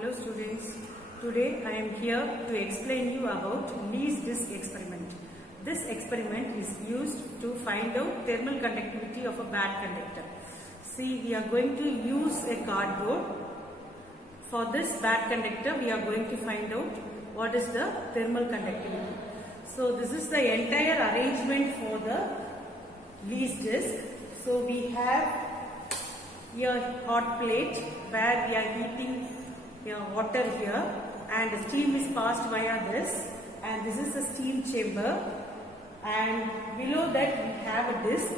Hello students, today I am here to explain you about least disk experiment. This experiment is used to find out thermal conductivity of a bad conductor. See, we are going to use a cardboard. For this bad conductor, we are going to find out what is the thermal conductivity. So this is the entire arrangement for the least disk. So we have here hot plate where we are heating water here, and the steam is passed via this, and this is the steam chamber, and below that we have a disc.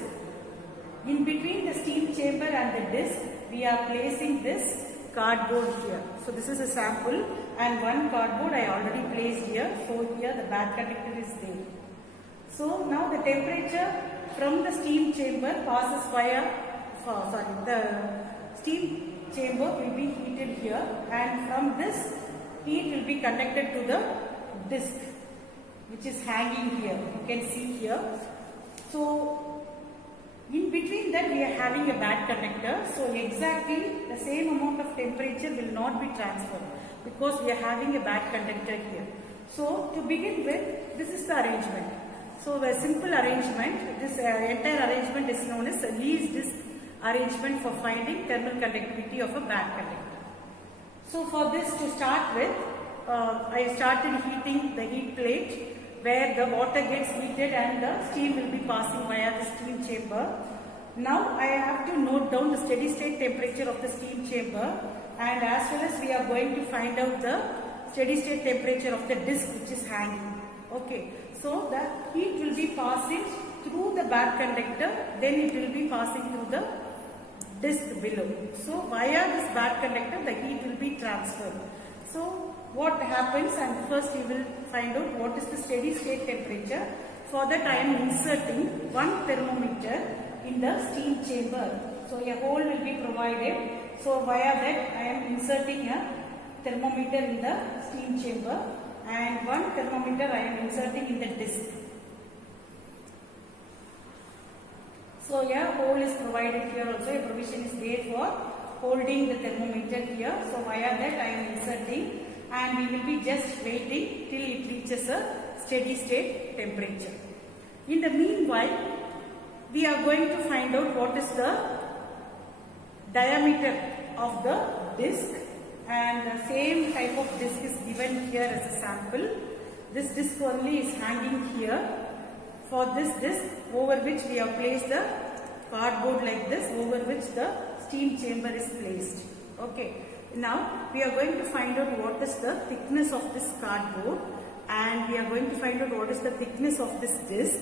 In between the steam chamber and the disc we are placing this cardboard here. So this is a sample, and one cardboard I already placed here, so here the bad conductor is there. So now the temperature from the steam chamber passes via the steam chamber will be heated here, and from this heat will be conducted to the disc which is hanging here. You can see here. So in between that we are having a bad conductor. So exactly the same amount of temperature will not be transferred because we are having a bad conductor here. So to begin with, this is the arrangement. So the simple arrangement, this entire arrangement is known as the least disk arrangement for finding thermal conductivity of a bad conductor. So for this, to start with, I started heating the heat plate where the water gets heated and the steam will be passing via the steam chamber. Now I have to note down the steady state temperature of the steam chamber, and as well as we are going to find out the steady state temperature of the disc which is hanging. Okay, so the heat will be passing through the bad conductor, then it will be passing through the disc below. So via this bad conductor the heat will be transferred. So what happens, and first you will find out what is the steady state temperature. For that I am inserting one thermometer in the steam chamber. So a hole will be provided. So via that I am inserting a thermometer in the steam chamber, and one thermometer I am inserting in the disc. So a hole is provided here also, a provision is there for holding the thermometer here. So via that I am inserting, and we will be just waiting till it reaches a steady state temperature. In the meanwhile, we are going to find out what is the diameter of the disc, and the same type of disc is given here as a sample. This disc only is hanging here. For this disc, over which we have placed the cardboard like this, over which the steam chamber is placed. Okay. Now we are going to find out what is the thickness of this cardboard, and we are going to find out what is the thickness of this disc,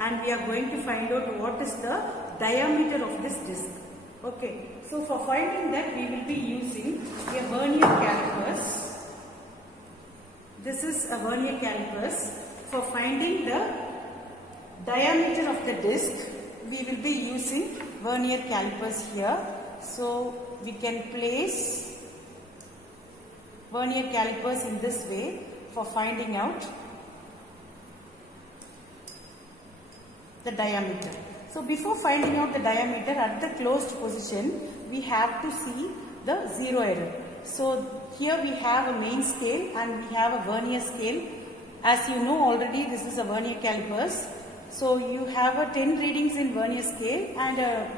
and we are going to find out what is the diameter of this disc. Okay. So for finding that we will be using a vernier calipers. This is a vernier calipers. For finding the diameter of the disc, we will be using vernier calipers here. So we can place vernier calipers in this way for finding out the diameter. So before finding out the diameter, at the closed position we have to see the zero error. So here we have a main scale and we have a vernier scale. As you know already, this is a vernier calipers. So you have a 10 readings in vernier scale and a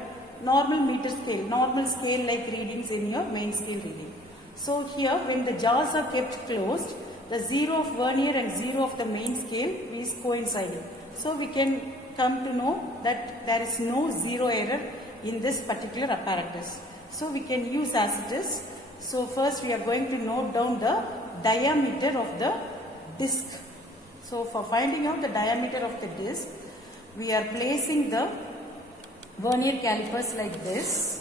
normal meter scale, normal scale like readings in your main scale reading. So here when the jaws are kept closed, the 0 of vernier and 0 of the main scale is coinciding. So we can come to know that there is no zero error in this particular apparatus. So we can use as it is. So first we are going to note down the diameter of the disc. So for finding out the diameter of the disc, we are placing the vernier calipers like this.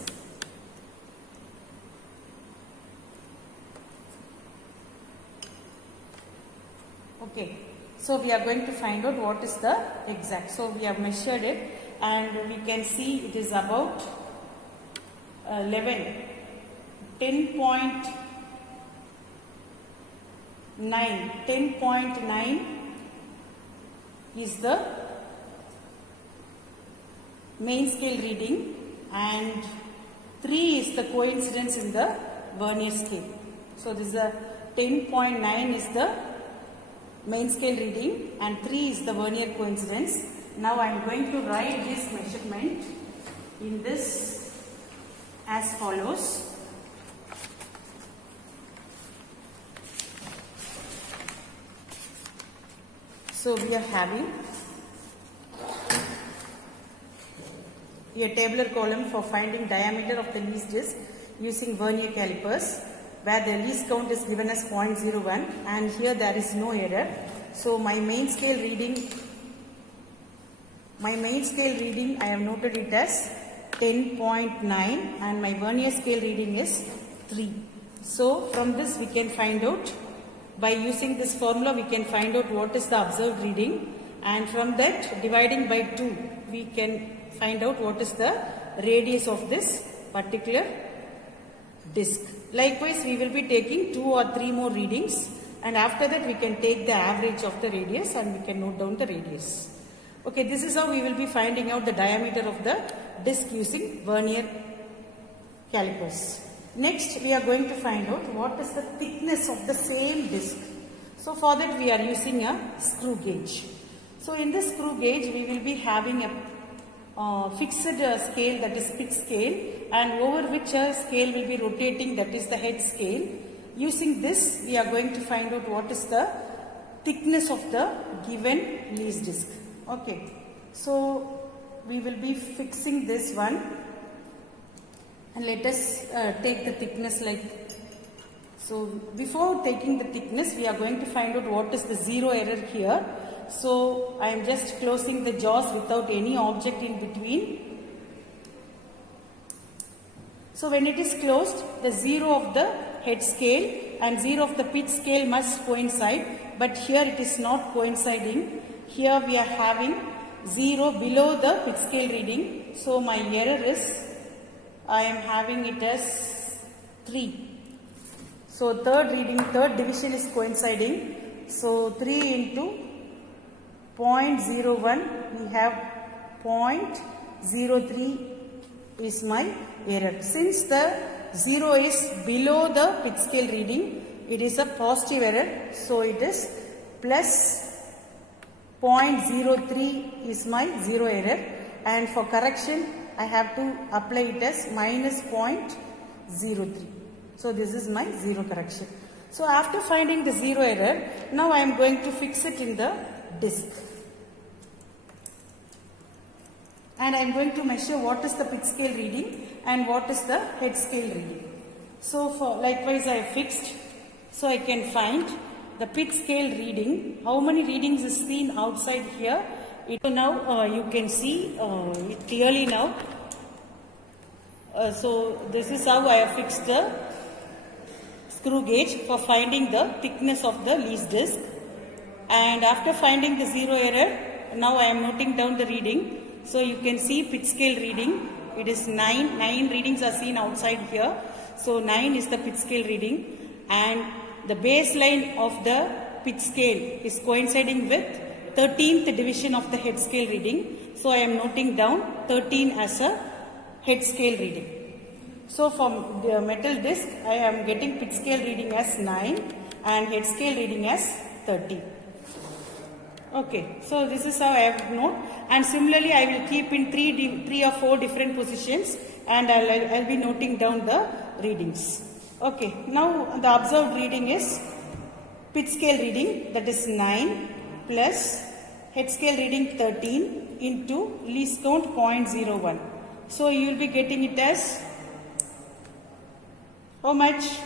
Okay, so we are going to find out what is the exact. So we have measured it, and we can see it is about 10.9 is the main scale reading, and 3 is the coincidence in the vernier scale. So this is a 10.9 is the main scale reading and 3 is the vernier coincidence. Now I am going to write this measurement in this as follows. So we are having a tabular column for finding diameter of the least disc using vernier calipers, where the least count is given as 0.01 and here there is no error. So my main scale reading I have noted it as 10.9 and my vernier scale reading is 3. So from this we can find out, by using this formula we can find out what is the observed reading, and from that dividing by 2 we can find out what is the radius of this particular disc. Likewise we will be taking 2 or 3 more readings and after that we can take the average of the radius and we can note down the radius. Okay, this is how we will be finding out the diameter of the disc using vernier calipers. Next we are going to find out what is the thickness of the same disc. So for that we are using a screw gauge. So in this screw gauge we will be having a fixed scale, that is pitch scale, and over which a scale will be rotating, that is the head scale. Using this we are going to find out what is the thickness of the given least disc. Okay, so we will be fixing this one and let us take the thickness like so. Before taking the thickness we are going to find out what is the zero error here. So I am just closing the jaws without any object in between. So when it is closed, the 0 of the head scale and 0 of the pitch scale must coincide, but here it is not coinciding. Here we are having 0 below the pitch scale reading. So my error is, I am having it as 3. So third division is coinciding. So 3 into 0.01, we have 0.03 is my error. Since the 0 is below the pitch scale reading, it is a positive error. So it is plus 0.03 is my 0 error, and for correction I have to apply it as minus 0.03. So this is my 0 correction. So after finding the 0 error, now I am going to fix it in the disc. And I am going to measure what is the pitch scale reading and what is the head scale reading. So for likewise I have fixed. So I can find the pitch scale reading. How many readings is seen outside here? Now you can see it clearly now. So this is how I have fixed the screw gauge for finding the thickness of the least disc. And after finding the 0 error, now I am noting down the reading. So you can see pitch scale reading. It is 9. 9 readings are seen outside here. So 9 is the pitch scale reading, and the baseline of the pitch scale is coinciding with 13th division of the head scale reading. So I am noting down 13 as a head scale reading. So from the metal disc, I am getting pitch scale reading as 9 and head scale reading as 13. Okay, so this is how I have noted, and similarly I will keep in 3 or 4 different positions, and I'll be noting down the readings. Okay, now the observed reading is pitch scale reading, that is 9 plus head scale reading 13 into least count 0.01. So you will be getting it as how much?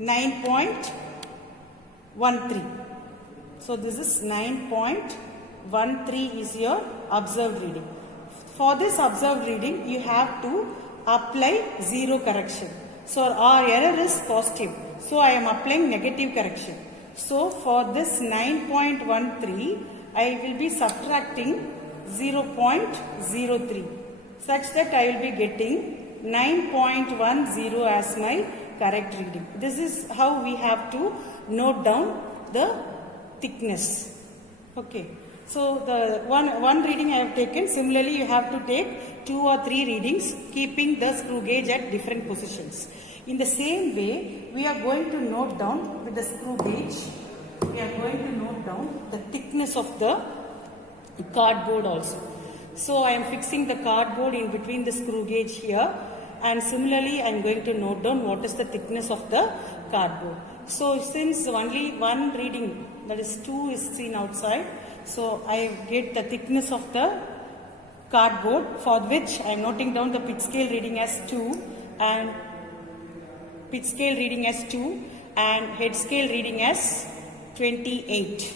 9.13. So this is 9.13 is your observed reading. For this observed reading, you have to apply 0 correction. So our error is positive. So I am applying negative correction. So for this 9.13, I will be subtracting 0.03 such that I will be getting 9.10 as my correct reading. This is how we have to note down the thickness. Okay. So the one reading I have taken. Similarly, you have to take 2 or 3 readings, keeping the screw gauge at different positions. In the same way, we are going to note down with the screw gauge. We are going to note down the thickness of the cardboard also. So I am fixing the cardboard in between the screw gauge here, and similarly I am going to note down what is the thickness of the cardboard. So since only one reading, that is 2, is seen outside, so I get the thickness of the cardboard, for which I am noting down the pitch scale reading as 2 and pitch scale reading as 2 and head scale reading as 28.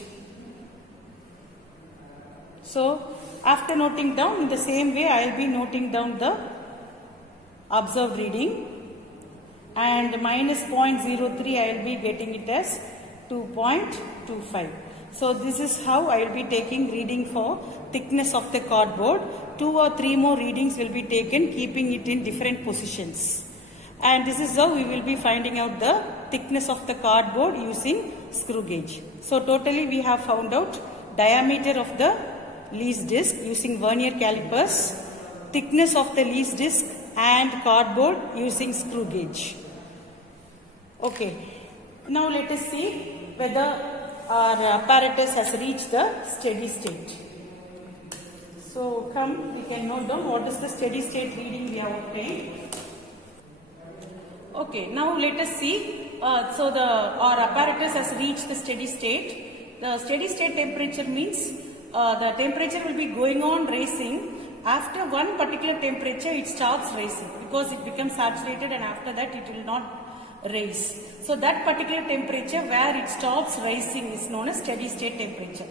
So after noting down, in the same way I will be noting down the observed reading, and minus 0.03 I will be getting it as 2.25. So this is how I will be taking reading for thickness of the cardboard. 2 or 3 more readings will be taken, keeping it in different positions. And this is how we will be finding out the thickness of the cardboard using screw gauge. So totally we have found out diameter of the least disc using vernier calipers, thickness of the least disc and cardboard using screw gauge. Okay, now let us see whether our apparatus has reached the steady state. So come, we can note down what is the steady state reading we have obtained. Okay, now let us see. Our apparatus has reached the steady state. The steady state temperature means the temperature will be going on rising. After one particular temperature, it stops rising because it becomes saturated, and after that it will not rise. So that particular temperature where it stops rising is known as steady state temperature.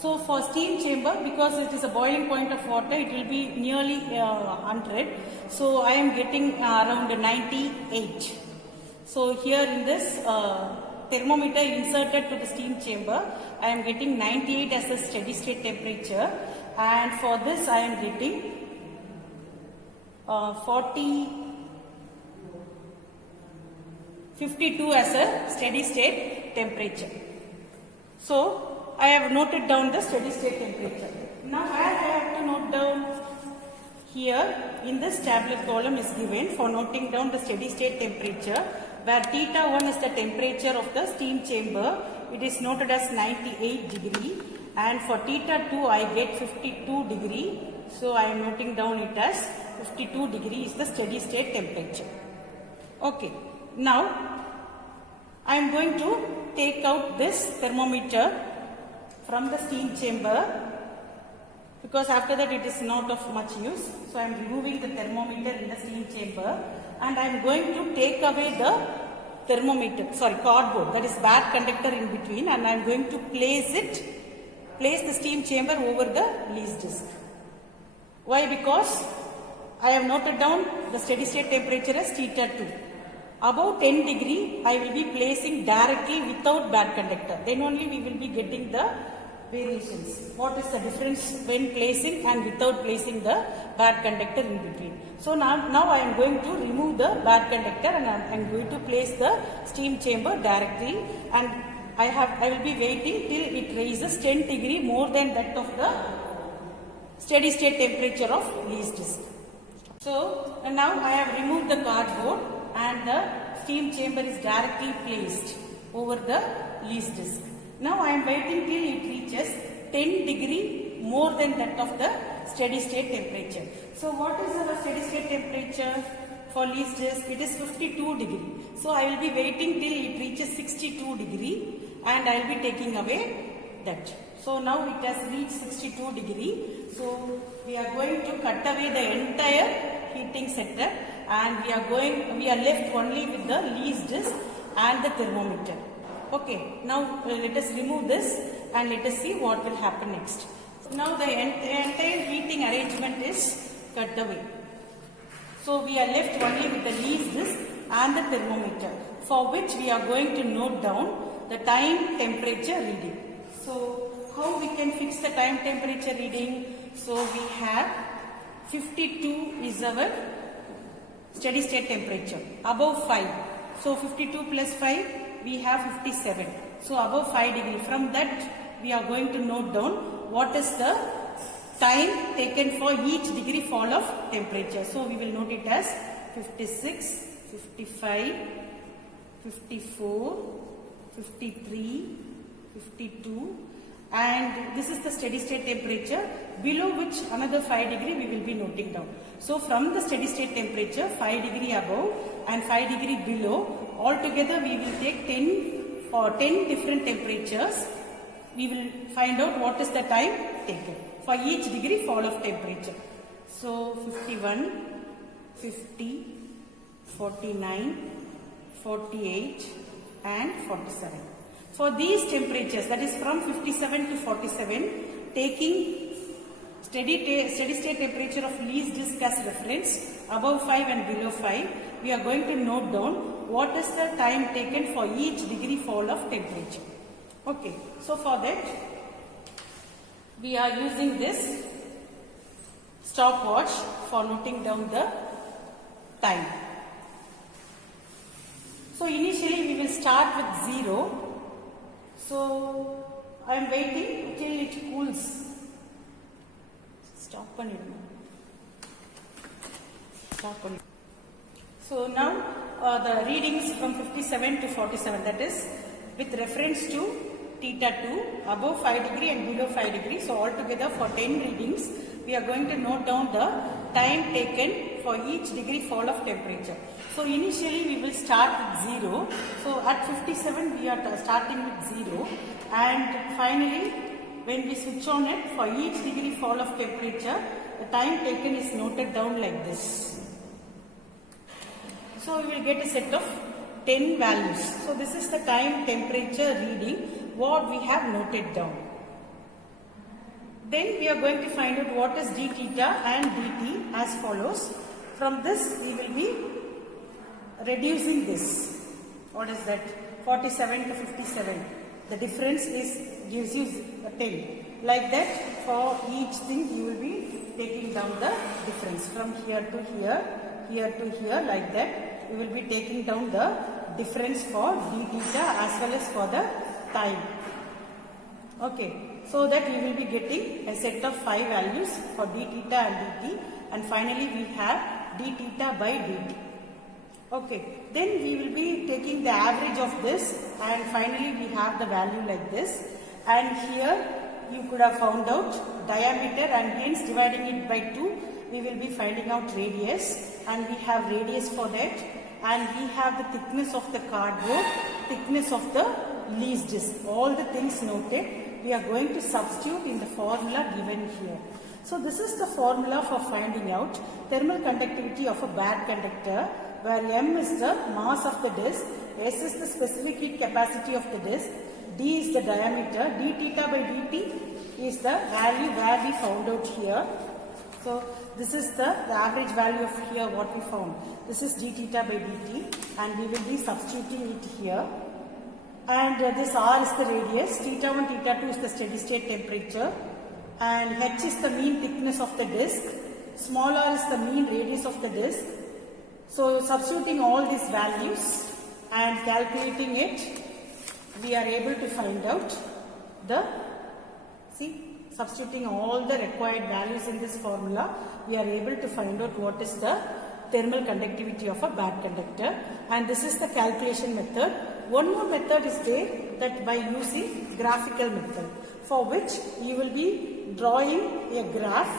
So for steam chamber, because it is a boiling point of water, it will be nearly 100. So I am getting around 98. So here in this thermometer inserted to the steam chamber, I am getting 98 as the steady state temperature, and for this I am getting 52 as a steady state temperature. So I have noted down the steady state temperature. Now where I have to note down? Here in this tablet column is given for noting down the steady state temperature, where θ1 is the temperature of the steam chamber. It is noted as 98 degree, and for θ2 I get 52 degree. So I am noting down it as 52 degree is the steady state temperature. Okay, now I am going to take out this thermometer from the steam chamber, because after that it is not of much use. So I am removing the thermometer in the steam chamber, and I am going to take away the cardboard, that is bad conductor in between, and I am going to place the steam chamber over the least disc. Why? Because I have noted down the steady state temperature as θ2. Above 10 degree, I will be placing directly without bad conductor. Then only we will be getting the variations. What is the difference when placing and without placing the bad conductor in between? So now I am going to remove the bad conductor, and I am going to place the steam chamber directly, and I will be waiting till it raises 10 degree more than that of the steady state temperature of least disc. So now I have removed the cardboard, and the steam chamber is directly placed over the least disc. Now I am waiting till it reaches 10 degree more than that of the steady state temperature. So what is our steady state temperature for least disc? It is 52 degree. So I will be waiting till it reaches 62 degree, and I will be taking away that. So now it has reached 62 degree. So we are going to cut away the entire heating setup, and we are left only with the least disc and the thermometer. Okay, now let us remove this and let us see what will happen next. Now the entire heating arrangement is cut away. So we are left only with the least disc and the thermometer, for which we are going to note down the time temperature reading. So how we can fix the time temperature reading? So we have 52 is our steady state temperature, above 5. So 52 plus 5, we have 57. So above 5 degree. From that we are going to note down what is the time taken for each degree fall of temperature. So we will note it as 56, 55, 54, 53, 52, and this is the steady state temperature, below which another 5 degree we will be noting down. So from the steady state temperature 5 degree above and 5 degree below, altogether we will take 10 different temperatures. We will find out what is the time taken for each degree fall of temperature. So 51, 50, 49, 48 and 47. For these temperatures, that is from 57 to 47, taking steady state temperature of least disk as reference, above 5 and below 5, we are going to note down what is the time taken for each degree fall of temperature. Okay, so for that we are using this stopwatch for noting down the time. So initially we will start with 0. So I am waiting till it cools. Stop on it. Stop on it. So now the readings from 57 to 47, that is with reference to theta 2, above 5 degree and below 5 degree. So altogether for 10 readings, we are going to note down the time taken for each degree fall of temperature. So initially we will start with 0. So at 57 we are starting with 0, and finally when we switch on it, for each degree fall of temperature, the time taken is noted down like this. So we will get a set of 10 values. So this is the time temperature reading what we have noted down. Then we are going to find out what is d theta and dt as follows. From this we will be reducing this. What is that? 47 to 57. The difference gives you a 10. Like that, for each thing you will be taking down the difference from here to here, here to here, like that. You will be taking down the difference for d theta as well as for the time. Okay, so that we will be getting a set of 5 values for d theta and dt, and finally we have d theta by dt. Okay, then we will be taking the average of this, and finally we have the value like this. And here you could have found out diameter, and hence dividing it by 2 we will be finding out radius, and we have radius for that, and we have the thickness of the cardboard, thickness of the least disk. All the things noted we are going to substitute in the formula given here. So this is the formula for finding out thermal conductivity of a bad conductor, where m is the mass of the disk, s is the specific heat capacity of the disk, d is the diameter, d theta by dt is the value where we found out here. So this is the average value of here what we found. This is d theta by dt, and we will be substituting it here. And this r is the radius, theta 1, theta 2 is the steady state temperature, and h is the mean thickness of the disk, small r is the mean radius of the disk. So substituting all these values and calculating it, we are able to find out substituting all the required values in this formula, we are able to find out what is the thermal conductivity of a bad conductor, and this is the calculation method. One more method is there, that by using graphical method, for which you will be drawing a graph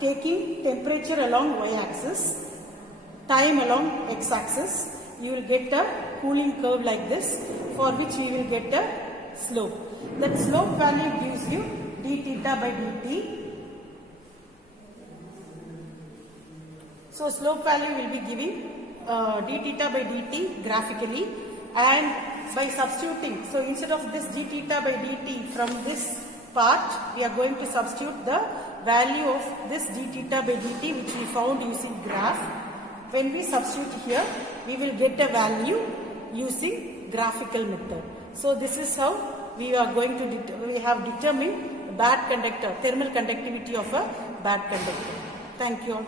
taking temperature along y-axis, time along x-axis. You will get a cooling curve like this, for which we will get a slope. That slope value gives you d theta by dt. So slope value will be giving d theta by dt graphically, and by substituting, so instead of this d theta by dt from this part, we are going to substitute the value of this d theta by dt which we found using graph. When we substitute here, we will get a value using graphical method. So this is how we are going to we have determined bad conductor, thermal conductivity of a bad conductor. Thank you all.